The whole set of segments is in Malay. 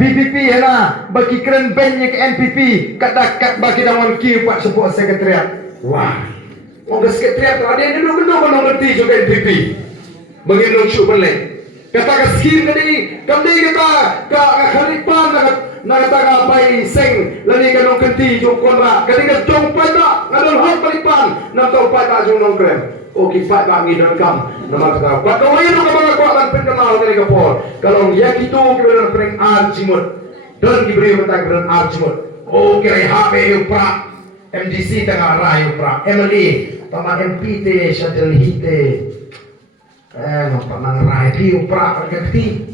BPP hela bagi keren bandnya ke NPP kat dekat bagi dawan Q pak support sekretariat. Wah, orang sekretariat tu ada yang duduk ngerti juga NPP. Bagi lucu balik. Kata ke skim tadi, kami kata ke khalipan nak kata pai seng lani kanong kenti jong kontra. Ketika jong pai tak ngadon hak khalipan nak tahu pai tak jong nongkrem. Okey pai tak ngi dan kam nama kata. Pak kawai tu kapal kuatan penkenal dari kapal. Kalau ya gitu kita pering arjimut dan diberi mentang beran arjimut. Okey hak be upra MDC tengah rai upra MLA taman MPT shuttle hite. Nampak nang rai di upra kerti.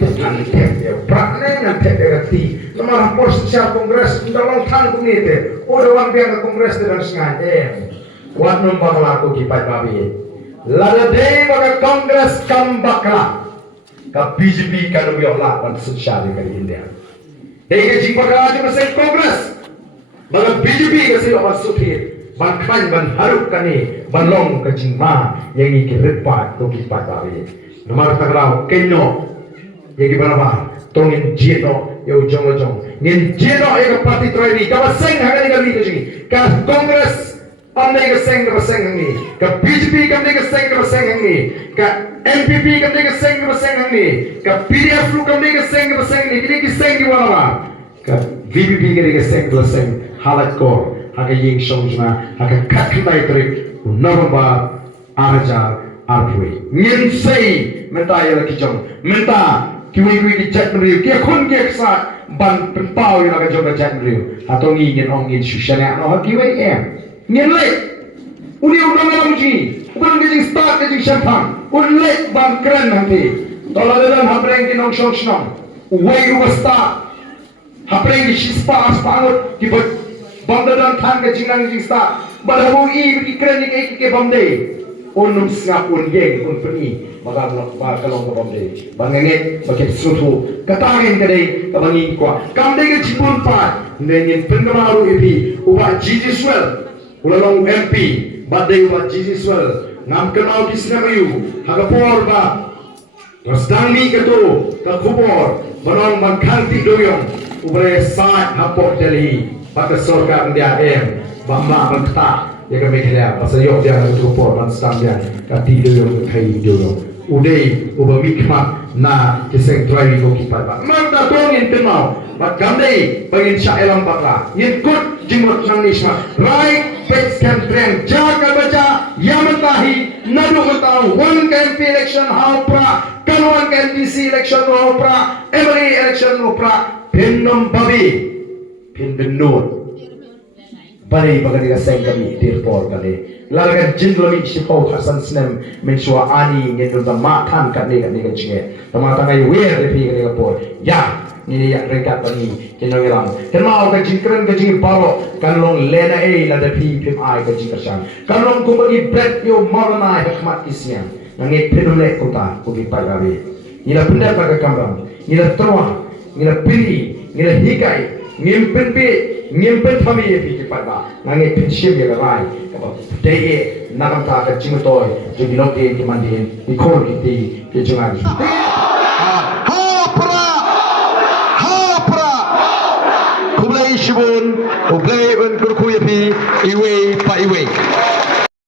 Bukan dia upra nang tep kerti. Nama rapor sosial kongres dalam tan kumite. Orang biar kongres dan sengaja. Wat nombor laku kipai babi. Lada day baga kongres kambakla. Ka BJP ka dubiyo lapan sosial di India. Day ka jingbaga aja masih kongres. Baga BJP ka sila masukit. Bakhan ban haruk kani balong ka jingma yang ikiripat to kipai babi. Nomor tagraw kenyo yang ibalaba tongin jino yo jong ngin jino yang parti troidi ka baseng hagani ka dito sini. Ka kongres Amne ke seng ke seng ni, ke BJP kamne ke seng ke seng ni, ke NPP kamne ke seng ke seng ni, ke PDF lu kamne ke seng ke seng ni, kini ke seng di mana? Ke VPP kini ke seng ke seng halat kor, haga ying songjuna, haga kat kita itrik, norma arja arpui. Ngin sei minta ya lagi jom, minta kiwi di jet meriu, kia kun kia kesat ban pentau yang lagi jom jet meriu, atau ngin ongin susahnya, no kiwi Ngelek, uni udang dalam uji, bukan kejing start kejing champagne, unlek bang keren nanti. Tolong dalam habreng kinong shong, uway rupa start, habreng di shispa aspangut, kibut bang dalam tan kejing nang kejing start, balabu i bagi keren ni ke bamde, unum sengap unyeng unpeni, maka kalau ke bamde, bangengit bagi susu, katangin kedai kabangi kuat, kamde ke cipun pat, nengin pengamaru ipi, ubah jiji swell. Ulalong MP, badai ubat jisiswel, ngam kenal di Sinamayu, hagapor ba, rasdang ni ketu, kakubor, menong magkanti doyong, ubare saat hapor jali, pada sorga dia bama bangta, ya kami kaya, pasayok dia kakubor, mansang dia, kati doyong, kai doyong, udai, ubah mikmat, na kiseng try ko kipat ba, magda tongin kenal, magkandai, pangin siya elang baka, yinkut jimot ng nisma, right, Page campaign, jaga baca, yang mentahi, nadu mentahu, one MP election haupra, kanuan NDC election haupra, every election haupra, pinnum babi, pin benur, bari baga diga seng kami dirpor kali, lalagan jindlomi sipau Hasan Snem mensua ani ngedul da makan kali cinge, tamatangay wer lepi kali kapor, ya. Ini yang rekat tadi kena orang. Kenal kajing keren kajing balo. Kalau lena lada pi PMI kajing kerjaan. Kalau kumpuli bread yo marana hikmat isnya. Nanti penulek kota kubi pagawi. Nila benda pakai kamera. Nila terwah. Nila pilih. Nila hikai. Ngimpen pi. Ngimpen kami ya pi paga. Nanti pensiun ya karai. Kapal daya nakam tak kajing toy. Jadi loke dimandin. Ikor kiti kejungan. Shibun, Oblay, and Kurkuyapi, Iwe,